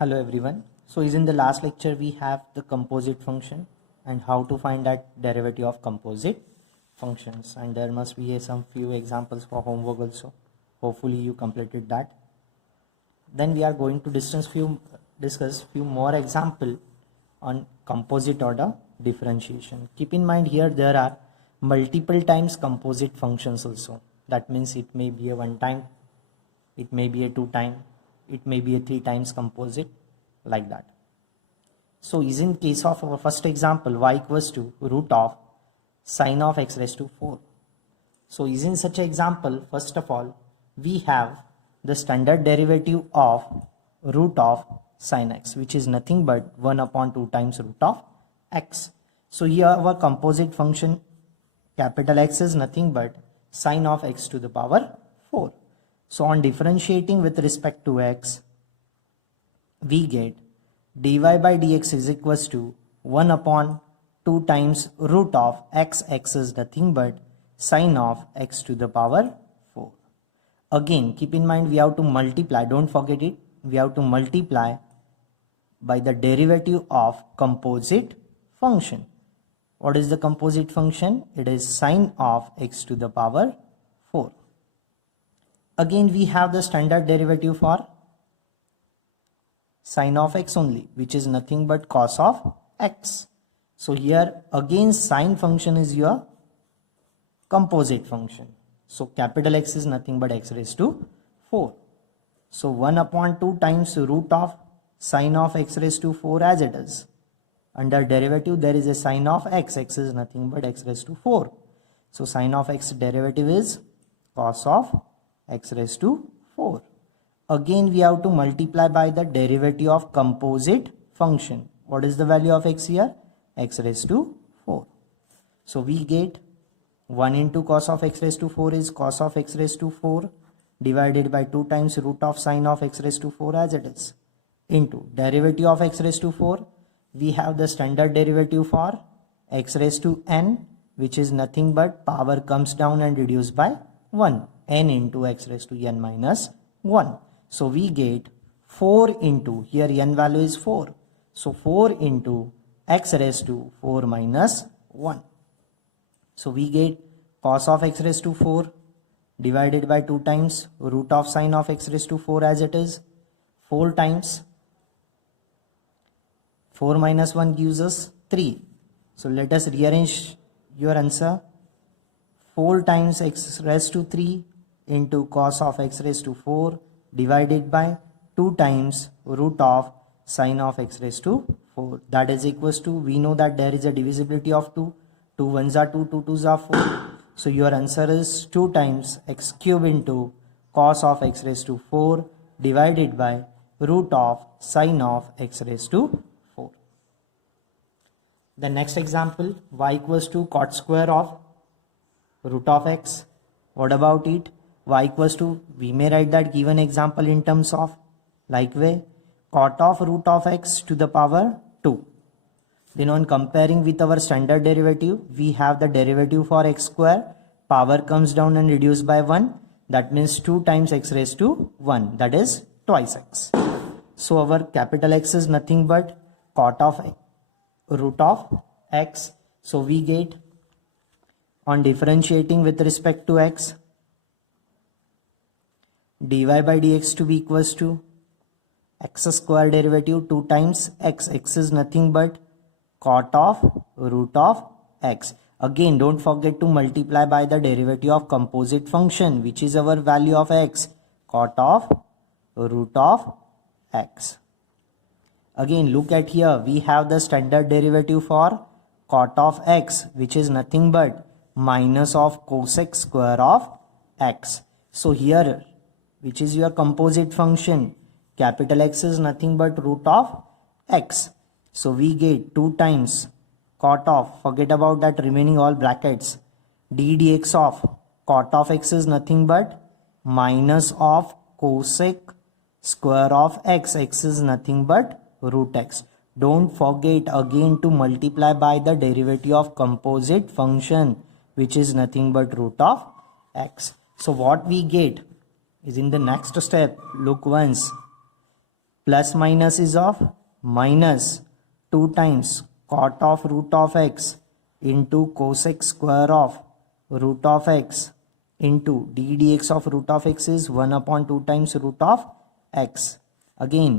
Hello everyone. So is in the last lecture we have the composite function and how to find that derivative of composite functions, and there must be some few examples for homework also. Hopefully you completed that. Then we are going to discuss few more example on composite order differentiation. Keep in mind here there are multiple times composite functions also. That means it may be a one time, it may be a two time, it may be a three times composite, like that. So is in case of our first example, y equals to root of sine of x raised to 4. So is in such an example, first of all, we have the standard derivative of root of sine x, which is nothing but 1 upon 2 times root of x. So here our composite function capital X is nothing but sine of x to the power 4. So on differentiating with respect to x, we get dy by dx is equals to 1 upon 2 times root of x is nothing but sine of x to the power 4. Again, keep in mind we have to multiply, don't forget it, we have to multiply by the derivative of composite function. What is the composite function? It is sine of x to the power 4. Again, we have the standard derivative for sine of x only, which is nothing but cos of x. So here again sine function is your composite function. So capital X is nothing but x raised to 4. So 1 upon 2 times root of sine of x raised to 4 as it is. Under derivative there is a sine of x is nothing but x raised to 4. So sine of x derivative is cos of x raised to 4. Again we have to multiply by the derivative of composite function. What is the value of x here? X raised to 4. So we get 1 into cos of x raised to 4 is cos of x raised to 4 divided by 2 times root of sine of x raised to 4 as it is, into derivative of x raised to 4. We have the standard derivative for x raised to n, which is nothing but power comes down and reduced by 1, n into x raised to n minus 1. So we get 4 into, here n value is 4. So 4 into x raised to 4 minus 1. So we get cos of x raised to 4 divided by 2 times root of sine of x raised to 4 as it is, 4 times 4 minus 1 gives us 3. So let us rearrange your answer. 4 times x raised to 3 into cos of x raised to 4 divided by 2 times root of sine of x raised to 4. That is equals to, we know that there is a divisibility of 2. 2 1s are 2, 2 2s are 4. So your answer is 2 times x cube into cos of x raised to 4 divided by root of sine of x raised to 4. The next example, y equals to cot square of root of x. What about it? Y equals to, we may write that given example in terms of like way, cot of root of x to the power 2. Then on comparing with our standard derivative, we have the derivative for x square, power comes down and reduced by 1. That means 2 times x raised to 1, that is twice x. So our capital X is nothing but cot of root of x. So we get, on differentiating with respect to x, dy by dx to be equals to x square derivative 2 times x. X is nothing but cot of root of x. Again, don't forget to multiply by the derivative of composite function, which is our value of x, cot of root of x. Again, look at here, we have the standard derivative for cot of x, which is nothing but minus of cosec square of x. So here, which is your composite function, capital X is nothing but root of x. So we get 2 times cot of, forget about that remaining all brackets, d dx of cot of x is nothing but minus of cosec square of x. X is nothing but root x. Don't forget again to multiply by the derivative of composite function, which is nothing but root of x. So what we get is in the next step, look once, plus minus is of minus 2 times cot of root of x into cosec square of root of x into d dx of root of x is 1 upon 2 times root of x. Again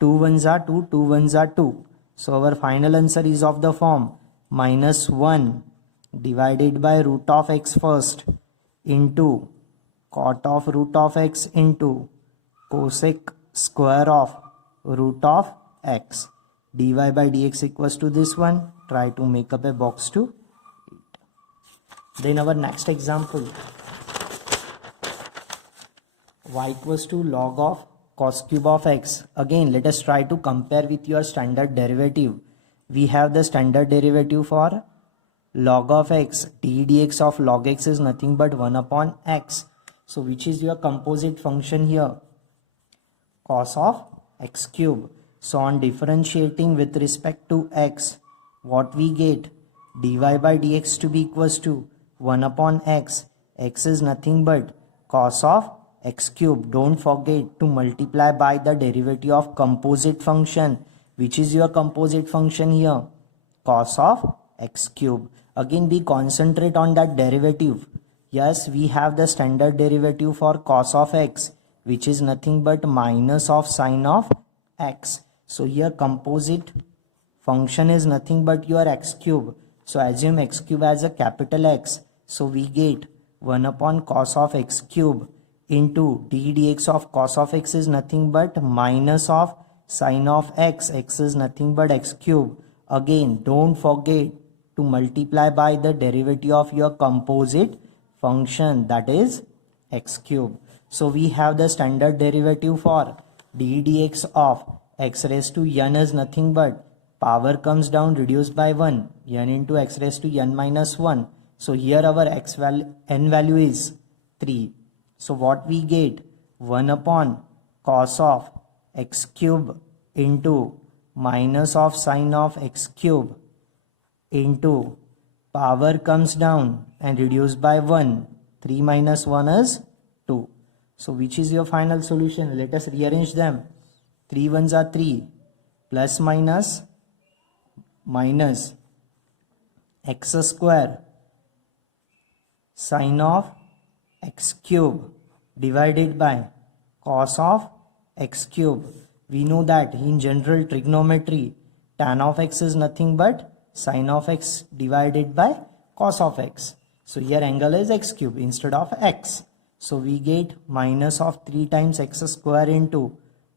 2 ones are 2, 2 ones are 2. So our final answer is of the form minus 1 divided by root of x first into cot of root of x into cosec square of root of x. dy by dx equals to this one. Try to make up a box to it. Then our next example, y equals to log of cos cube of x. Again, let us try to compare with your standard derivative. We have the standard derivative for log of x. d dx of log x is nothing but 1 upon x. So which is your composite function here? Cos of x cube. So on differentiating with respect to x, what we get? dy by dx to be equals to 1 upon x. X is nothing but cos of x cube. Don't forget to multiply by the derivative of composite function. Which is your composite function here? Cos of x cube. Again we concentrate on that derivative. Yes, we have the standard derivative for cos of x, which is nothing but minus of sine of x. So here composite function is nothing but your x cube. So assume x cube as a capital X. So we get 1 upon cos of x cube into d dx of cos of x is nothing but minus of sine of x. X is nothing but x cube. Again, don't forget to multiply by the derivative of your composite function, that is x cube. So we have the standard derivative for d dx of x raised to n is nothing but power comes down reduced by 1, n into x raised to n minus 1. So here our n value is 3. So what we get? 1 upon cos of x cube into minus of sine of x cube into power comes down and reduced by 1. 3 minus 1 is 2. So which is your final solution? Let us rearrange them. 3 ones are 3 plus minus minus x square sine of x cube divided by cos of x cube. We know that in general trigonometry tan of x is nothing but sine of x divided by cos of x. So here angle is x cube instead of x. So we get minus of 3 times x square into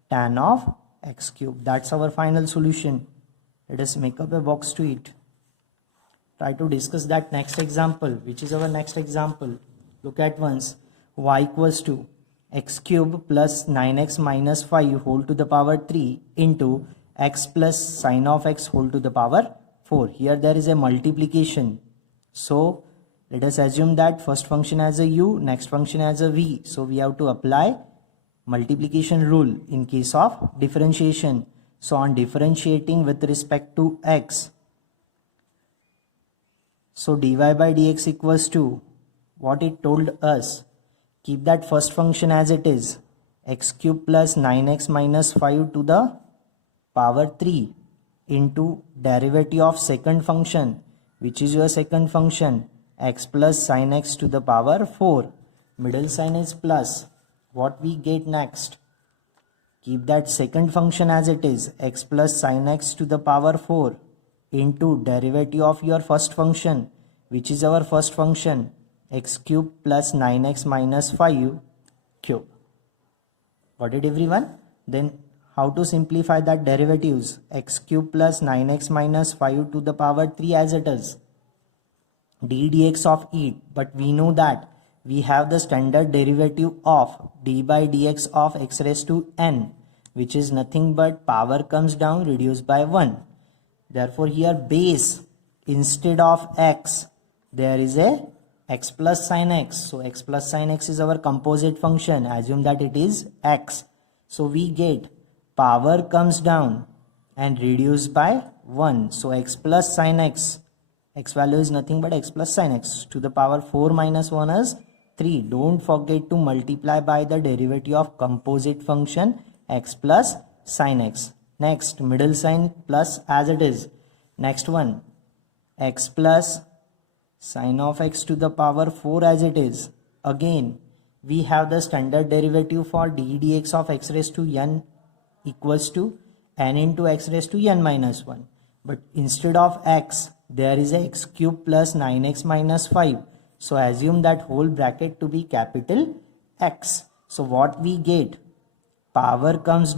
tan of x cube. That's our final solution. Let us make up a box to it. Try to discuss that next example. Which is our next example? Look at once. Y equals to x cube plus 9x minus 5 whole to the power 3 into x plus sine of x whole to the power 4. Here there is a multiplication. So let us assume that first function as a u, next function as a v. So we have to apply multiplication rule in case of differentiation. So on differentiating with respect to x, so dy by dx equals to what it told us. Keep that first function as it is, x cube plus 9x minus 5 to the power 3 into derivative of second function. Which is your second function? X plus sin x to the power 4. Middle sign is plus. What we get next? Keep that second function as it is, x plus sin x to the power 4 into derivative of your first function. Which is our first function? X cube plus 9x minus 5 cube. Got it everyone? Then how to simplify that derivatives? X cube plus 9x minus 5 to the power 3 as it is. d dx of it. But we know that we have the standard derivative of d by dx of x raised to n, which is nothing but power comes down reduced by 1. Therefore here base instead of x there is a x plus sin x. So x plus sin x is our composite function. Assume that it is x. So we get power comes down and reduced by 1. So x plus sin x, x value is nothing but x plus sin x to the power 4 minus 1 is 3. Don't forget to multiply by the derivative of composite function x plus sin x. Next, middle sign plus as it is. Next one, x plus sin of x to the power 4 as it is. Again, we have the standard derivative for d dx of x raised to n equals to n into x raised to n minus 1. But instead of x, there is a x cube plus 9x minus 5. So assume that whole bracket to be capital X. So what we get? Power comes